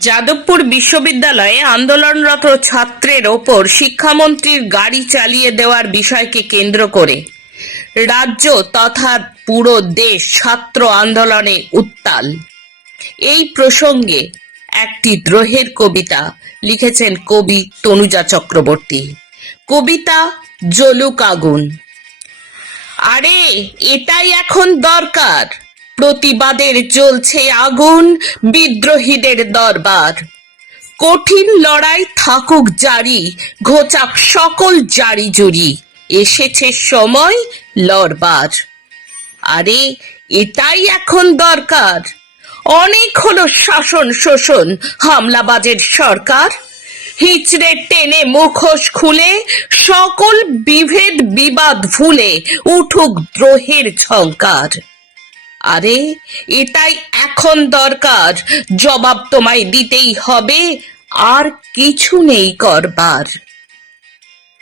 যাদবপুর বিশ্ববিদ্যালয়ে আন্দোলনরত ছাত্রের ওপর শিক্ষামন্ত্রীর গাড়ি চালিয়ে দেওয়ার বিষয়কে কেন্দ্র করে রাজ্য তথা পুরো দেশ ছাত্র আন্দোলনে উত্তাল। এই প্রসঙ্গে একটি দ্রোহের কবিতা লিখেছেন কবি তনুজা চক্রবর্তী। কবিতা জলুক আগুন আরে, এটাই এখন দরকার। প্রতিবাদের চলছে আগুন, বিদ্রোহীদের দরবার। কঠিন লড়াই থাকুক জারি, ঘোচাক সকল জারি জুরি। এসেছে সময় লড়বার। আরে, এটাই এখন দরকার। অনেক হলো শাসন শোষণ, হামলাবাজের সরকার। হিচড়ে টেনে মুখোশ খুলে, সকল বিভেদ বিবাদ ভুলে উঠুক দ্রোহের ঝঙ্কার আরে এটাই এখন দরকার। জবাব তোমায় দিতেই হবে। আর কিছু নেই করবার।